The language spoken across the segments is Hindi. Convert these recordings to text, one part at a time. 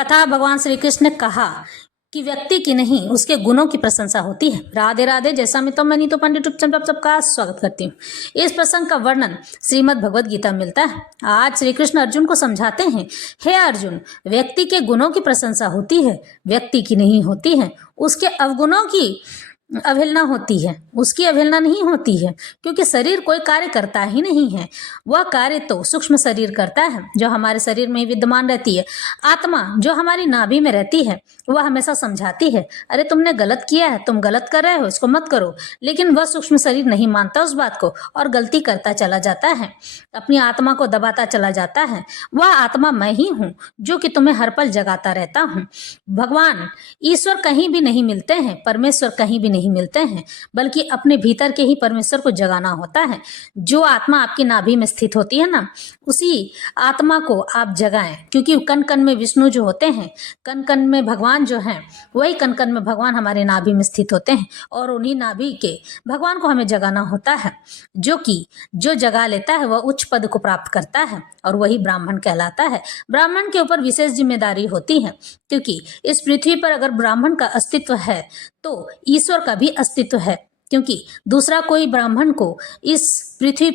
कथा भगवान श्री कृष्ण ने कहा कि व्यक्ति की नहीं उसके गुणों की प्रशंसा होती है। राधे राधे। जैसा मैं तो मनी तो पंडित उपचंद सबका स्वागत करती हूँ। इस प्रसंग का वर्णन श्रीमद् भगवद गीता में मिलता है। आज श्री कृष्ण अर्जुन को समझाते हैं, हे अर्जुन, व्यक्ति के गुणों की प्रशंसा होती है, व्यक्ति की नहीं होती है। उसके अवगुणों की अवहेलना होती है, उसकी अवहेलना नहीं होती है, क्योंकि शरीर कोई कार्य करता ही नहीं है। वह कार्य तो सूक्ष्म शरीर करता है जो हमारे शरीर में विद्यमान रहती है। आत्मा जो हमारी नाभि में रहती है वह हमेशा समझाती है, अरे तुमने गलत किया है, तुम गलत कर रहे हो, इसको मत करो। लेकिन वह सूक्ष्म शरीर नहीं मानता उस बात को और गलती करता चला जाता है, अपनी आत्मा को दबाता चला जाता है। वह आत्मा मैं ही हूँ जो कि तुम्हें हर पल जगाता रहता हूँ। भगवान ईश्वर कहीं भी नहीं मिलते हैं, परमेश्वर कहीं भी नहीं मिलते हैं, बल्कि अपने भीतर के ही परमेश्वर को जगाना होता है। जो आत्मा आपकी नाभि में स्थित होती है ना, उसी आत्मा को आप जगाएं, क्योंकि कण कण में विष्णु जो होते हैं, कण कण में भगवान जो हैं, वही कण कण में भगवान हमारे नाभि में स्थित होते हैं और उन्हीं नाभि के भगवान को हमें जगाना होता है। जो जगा लेता है वह उच्च पद को प्राप्त करता है और वही ब्राह्मण कहलाता है। ब्राह्मण के ऊपर विशेष जिम्मेदारी होती है, क्योंकि इस पृथ्वी पर अगर ब्राह्मण का अस्तित्व है तो ईश्वर का भी अस्तित्व है, क्योंकि दूसरा कोई ब्राह्मण को इस पृथ्वी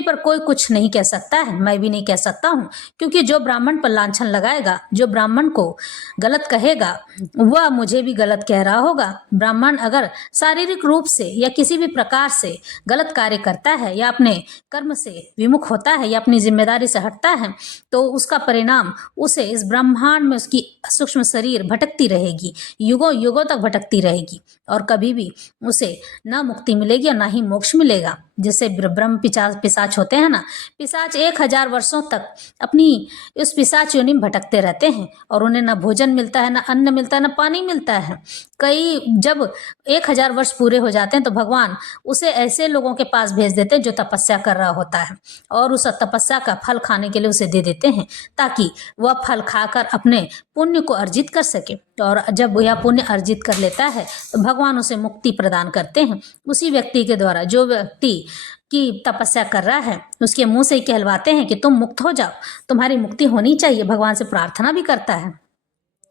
पर कोई कुछ नहीं कह सकता है। मैं भी नहीं कह सकता हूँ, क्योंकि जो ब्राह्मण पर लांछन लगाएगा, जो ब्राह्मण को गलत कहेगा, वह मुझे भी गलत कह रहा होगा। ब्राह्मण अगर शारीरिक रूप से या किसी भी प्रकार से गलत कार्य करता है या अपने कर्म से विमुख होता है या अपनी जिम्मेदारी से हटता है, तो उसका परिणाम उसे इस ब्रह्मांड में उसकी सूक्ष्म शरीर भटकती रहेगी, युगों युगों तक भटकती रहेगी और कभी भी उसे ना मुक्ति मिलेगी और ना ही मोक्ष मिलेगा। जैसे ब्रह्म पिशाच होते हैं ना, पिशाच 1000 वर्षों तक अपनी उस पिशाच योनि में भटकते रहते हैं और उन्हें ना भोजन मिलता है, ना अन्न मिलता है, ना पानी मिलता है। जब 1000 वर्ष पूरे हो जाते हैं तो भगवान उसे ऐसे लोगों के पास भेज देते हैं जो तपस्या कर रहा होता है और उस तपस्या का फल खाने के लिए उसे दे देते हैं, ताकि वह फल खाकर अपने पुण्य को अर्जित कर सके। और जब यह पुण्य अर्जित कर लेता है तो भगवान उसे मुक्ति प्रदान करते हैं उसी व्यक्ति के द्वारा। जो व्यक्ति की तपस्या कर रहा है उसके मुंह से ही कहलवाते हैं कि तुम मुक्त हो जाओ, तुम्हारी मुक्ति होनी चाहिए, भगवान से प्रार्थना भी करता है।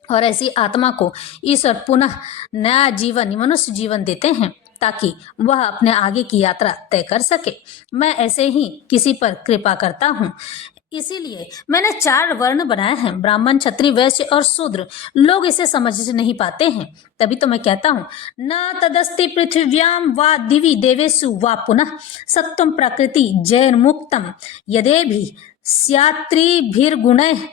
और ऐसी आत्मा को ईश्वर पुनः नया जीवन, मनुष्य जीवन देते हैं, ताकि वह अपने आगे की यात्रा तय कर सके। मैं ऐसे ही किसी पर कृपा करता हूँ, इसीलिए मैंने 4 वर्ण बनाए हैं, ब्राह्मण, क्षत्रिय, वैश्य और शूद्र। लोग इसे समझ नहीं पाते हैं, तभी तो मैं कहता हूँ, न तदस्ति पृथिव्याम वा दिवि देवेषु वा पुनः सत्वं प्रकृति जैर्मुक्तम यदेभि स्यात्रिभिर्गुणैः।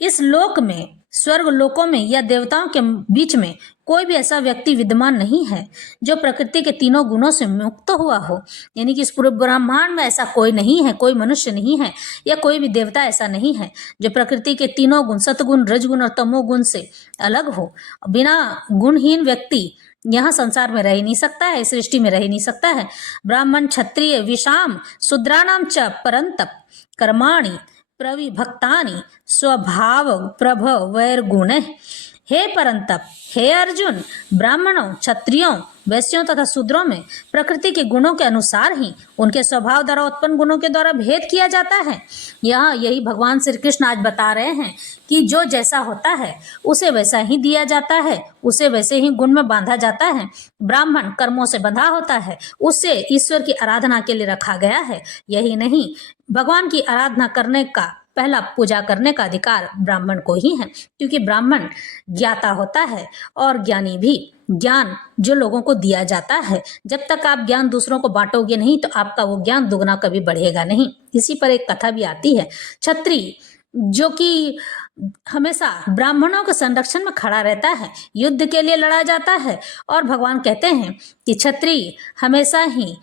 इस लोक में, स्वर्ग लोकों में या देवताओं के बीच में कोई भी ऐसा व्यक्ति विद्यमान नहीं है जो प्रकृति के तीनों गुणों से मुक्त हुआ हो। यानी कि इस पूरे ब्रह्मांड में ऐसा कोई नहीं है, कोई मनुष्य नहीं है या कोई भी देवता ऐसा नहीं है जो प्रकृति के तीनों गुण, सतगुण, रजगुण और तमोगुण से अलग हो। बिना गुणहीन व्यक्ति यहाँ संसार में रह ही नहीं सकता है, सृष्टि में रह ही नहीं सकता है। ब्राह्मण, क्षत्रिय, विषाम, शूद्राणाम च परंतप कर्माणि प्रविभक्तानि स्वभाव प्रभव वैर्गुणैः। हे परंतप, हे अर्जुन, ब्राह्मणों, क्षत्रियों, वैश्यों तथा शूद्रों में प्रकृति के गुणों के अनुसार ही उनके स्वभाव द्वारा उत्पन्न गुणों के द्वारा भेद किया जाता है। यही भगवान श्री कृष्ण आज बता रहे हैं कि जो जैसा होता है उसे वैसा ही दिया जाता है, उसे वैसे ही गुण में बांधा जाता है। ब्राह्मण कर्मों से बंधा होता है, उससे ईश्वर की आराधना के लिए रखा गया है। यही नहीं, भगवान की आराधना करने का, पहला पूजा करने का अधिकार ब्राह्मण को ही है, क्योंकि ब्राह्मण ज्ञाता होता है और ज्ञानी भी। ज्ञान जो लोगों को दिया जाता है, जब तक आप ज्ञान दूसरों को बांटोगे नहीं तो आपका वो ज्ञान दुगना कभी बढ़ेगा नहीं। इसी पर एक कथा भी आती है। क्षत्रिय जो कि हमेशा ब्राह्मणों के संरक्षण में खड़ा रहता है, युद्ध के लिए लड़ा जाता है, और भगवान कहते हैं कि क्षत्रिय हमेशा ही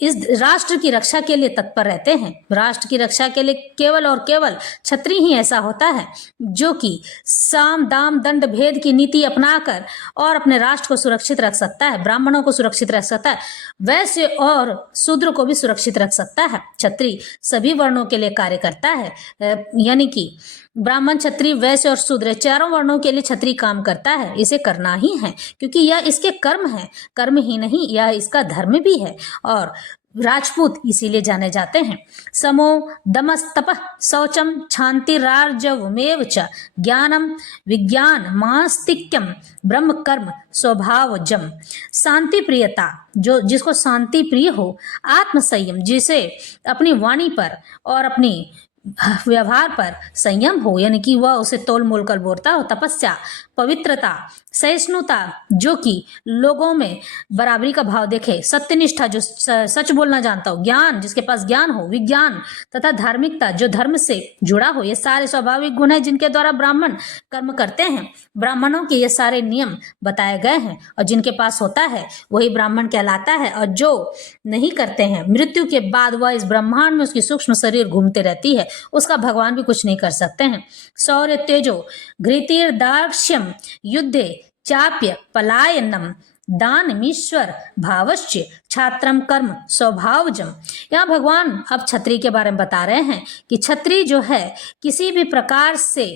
इस राष्ट्र की रक्षा के लिए तत्पर रहते हैं। राष्ट्र की रक्षा के लिए केवल और केवल क्षत्रिय ही ऐसा होता है जो कि साम दाम दंड भेद की नीति अपनाकर और अपने राष्ट्र को सुरक्षित रख सकता है, ब्राह्मणों को सुरक्षित रख सकता है, वैश्य और शूद्र को भी सुरक्षित रख सकता है। क्षत्रिय सभी वर्णों के लिए कार्य करता है, यानी कि ब्राह्मण, क्षत्रिय, वैश्य और शूद्र, 4 वर्णों के लिए क्षत्रिय काम करता है। इसे करना ही है, क्योंकि यह इसके कर्म है, कर्म ही नहीं, यह इसका धर्म भी है। और राजपूत इसीलिए जाने जाते हैं। समो दमस तपः शौचम क्षान्तिरार्जवमेव च ज्ञानम विज्ञान मास्तिक्यम ब्रह्म कर्म स्वभावजम। शांति प्रियता, जो जिसको शांति प्रिय हो, आत्म संयम, जिसे अपनी वाणी पर और अपनी व्यवहार पर संयम हो, यानी कि वह उसे तोल मोल कर बोलता हो, तपस्या, पवित्रता, सहिष्णुता, जो कि लोगों में बराबरी का भाव देखे, सत्यनिष्ठा, जो सच बोलना जानता हो, ज्ञान, जिसके पास ज्ञान हो, विज्ञान तथा धार्मिकता, जो धर्म से जुड़ा हो, ये सारे स्वाभाविक गुण हैं जिनके द्वारा ब्राह्मण कर्म करते हैं। ब्राह्मणों के ये सारे नियम बताए गए हैं और जिनके पास होता है वही ब्राह्मण कहलाता है, और जो नहीं करते हैं, मृत्यु के बाद वह इस ब्रह्मांड में उसकी सूक्ष्म शरीर घूमते रहती है, उसका भगवान भी कुछ नहीं कर सकते हैं। शौर्य तेजो घृतिर दाक्ष्यम युद्धे चाप्य पलायनम दानमीश्वर भावश्च छात्रम कर्म स्वभावजम। यहाँ भगवान अब क्षत्रिय के बारे में बता रहे हैं कि क्षत्रिय जो है किसी भी प्रकार से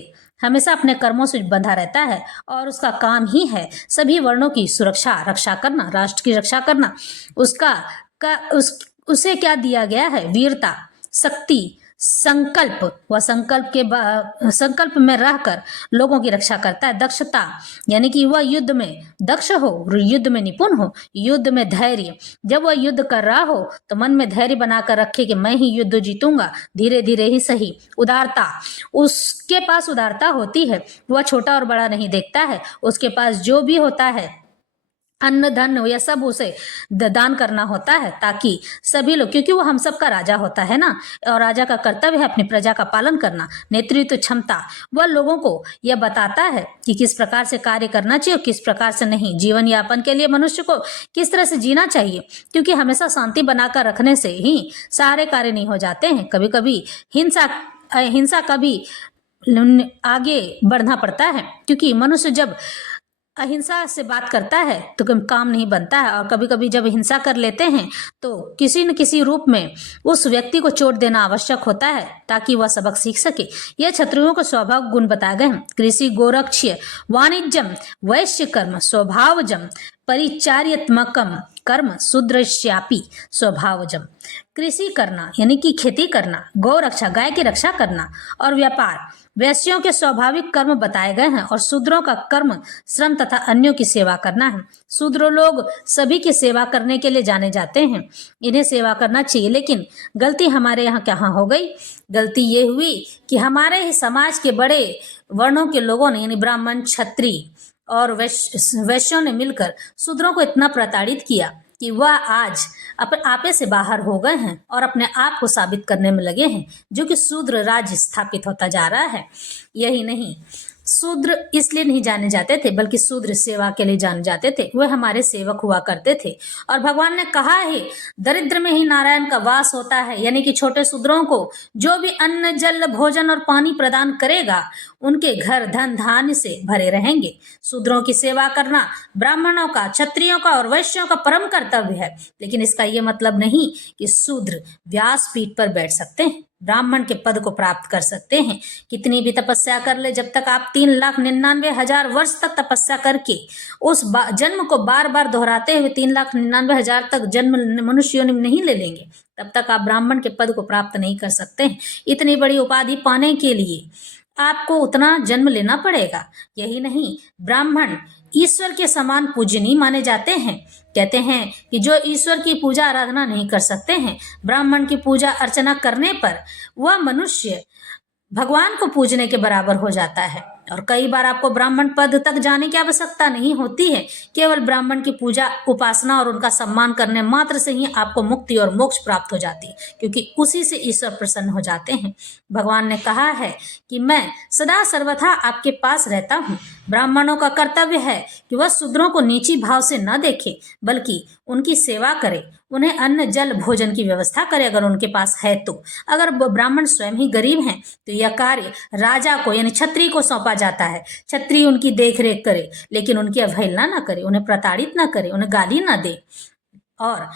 हमेशा अपने कर्मों से बंधा रहता है और उसका काम ही है सभी वर्णों की रक्षा करना, राष्ट्र की रक्षा करना। उसे क्या दिया गया है? वीरता, शक्ति, संकल्प, वह संकल्प में रहकर लोगों की रक्षा करता है। दक्षता, यानी कि वह युद्ध में दक्ष हो, युद्ध में निपुण हो। युद्ध में धैर्य, जब वह युद्ध कर रहा हो तो मन में धैर्य बनाकर रखे कि मैं ही युद्ध जीतूंगा, धीरे धीरे ही सही। उदारता, उसके पास उदारता होती है, वह छोटा और बड़ा नहीं देखता है, उसके पास जो भी होता है अन्न धन या सब उसे दान करना होता है ताकि सभी लोग, क्योंकि वो हम सब का राजा होता है ना, और राजा का कर्तव्य है अपनी प्रजा का पालन करना। नेतृत्व क्षमता, वह लोगों को यह बताता है कि किस प्रकार से कार्य करना चाहिए और किस प्रकार से नहीं। जीवन यापन के लिए मनुष्य को किस तरह से जीना चाहिए, क्योंकि हमेशा शांति बनाकर रखने से ही सारे कार्य नहीं हो जाते हैं। कभी कभी हिंसा का भी आगे बढ़ना पड़ता है, क्योंकि मनुष्य जब अहिंसा से बात करता है तो काम नहीं बनता है, और कभी कभी जब हिंसा कर लेते हैं तो किसी न किसी रूप में उस व्यक्ति को चोट देना आवश्यक होता है ताकि वह सबक सीख सके। यह क्षत्रियों को स्वभाव गुण बताए गए हैं। कृषि गोरक्ष्य वाणिज्यम वैश्य कर्म स्वभावजम परिचार्यात्मकम कर्म शूद्रश्यापि स्वभावजम। कृषि करना यानी कि खेती करना, गौ रक्षा, गाय की रक्षा करना, और व्यापार वैश्यों के स्वाभाविक कर्म बताए गए हैं, और शूद्रों का कर्म श्रम तथा अन्यों की सेवा करना है। शूद्र लोग सभी की सेवा करने के लिए जाने जाते हैं, इन्हें सेवा करना चाहिए। लेकिन गलती हमारे यहाँ कहाँ हो गई? गलती ये हुई कि हमारे ही समाज के बड़े वर्णों के लोगों ने, यानी ब्राह्मण, क्षत्रिय और वैश्यों ने मिलकर शूद्रों को इतना प्रताड़ित किया कि वह आज अपने आपे से बाहर हो गए हैं और अपने आप को साबित करने में लगे हैं, जो कि शूद्र राज्य स्थापित होता जा रहा है। यही नहीं, शूद्र इसलिए नहीं जाने जाते थे बल्कि शूद्र सेवा के लिए जाने जाते थे। वे हमारे सेवक हुआ करते थे, और भगवान ने कहा है दरिद्र में ही नारायण का वास होता है, यानी कि छोटे शूद्रों को जो भी अन्न जल भोजन और पानी प्रदान करेगा उनके घर धन धान्य से भरे रहेंगे। शूद्रों की सेवा करना ब्राह्मणों का, क्षत्रियों का और वैश्यों का परम कर्तव्य है। लेकिन इसका यह मतलब नहीं कि शूद्र व्यासपीठ पर बैठ सकते हैं, ब्राह्मण के पद को प्राप्त कर सकते हैं। कितनी भी तपस्या कर ले, जब तक आप 3,99,000 वर्ष तक तपस्या करके उस जन्म को बार बार दोहराते हुए 3,99,000 तक जन्म मनुष्य योनि में नहीं ले लेंगे, तब तक आप ब्राह्मण के पद को प्राप्त नहीं कर सकते हैं। इतनी बड़ी उपाधि पाने के लिए आपको उतना जन्म लेना पड़ेगा। यही नहीं, ब्राह्मण ईश्वर के समान पूजनीय माने जाते हैं। कहते हैं कि जो ईश्वर की पूजा आराधना नहीं कर सकते हैं, ब्राह्मण की पूजा अर्चना करने पर वह मनुष्य भगवान को पूजने के बराबर हो जाता है। और कई बार आपको ब्राह्मण पद तक जाने की आवश्यकता नहीं होती है, केवल ब्राह्मण की पूजा, उपासना और उनका सम्मान करने मात्र से ही आपको मुक्ति और मोक्ष प्राप्त हो जाती है, क्योंकि उसी से ईश्वर प्रसन्न हो जाते हैं। भगवान ने कहा है कि मैं सदा सर्वथा आपके पास रहता हूँ। ब्राह्मणों का कर्तव्य है कि वह शूद्रों को नीची भाव से न देखे, बल्कि उनकी सेवा करे, उन्हें अन्न जल भोजन की व्यवस्था करे अगर उनके पास है तो। अगर ब्राह्मण स्वयं ही गरीब हैं तो यह कार्य राजा को, यानी क्षत्रिय को सौंपा जाता है। क्षत्रिय उनकी देखरेख करे, लेकिन उनकी अवहेलना न करे, उन्हें प्रताड़ित न करे, उन्हें गाली न दे। और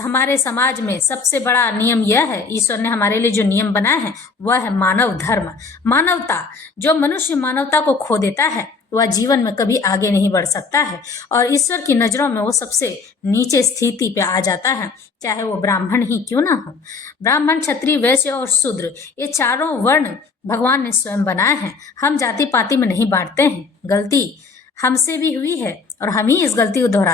हमारे समाज में सबसे बड़ा नियम यह है, ईश्वर ने हमारे लिए जो नियम बनाए हैं वह है मानव धर्म, मानवता। जो मनुष्य मानवता को खो देता है वह जीवन में कभी आगे नहीं बढ़ सकता है और ईश्वर की नज़रों में वो सबसे नीचे स्थिति पे आ जाता है, चाहे वो ब्राह्मण ही क्यों ना हो। ब्राह्मण, क्षत्रिय, वैश्य और शूद्र, ये चारों वर्ण भगवान ने स्वयं बनाए हैं। हम जाति पाति में नहीं बांटते हैं। गलती हमसे भी हुई है और हम ही इस गलती को दोहराते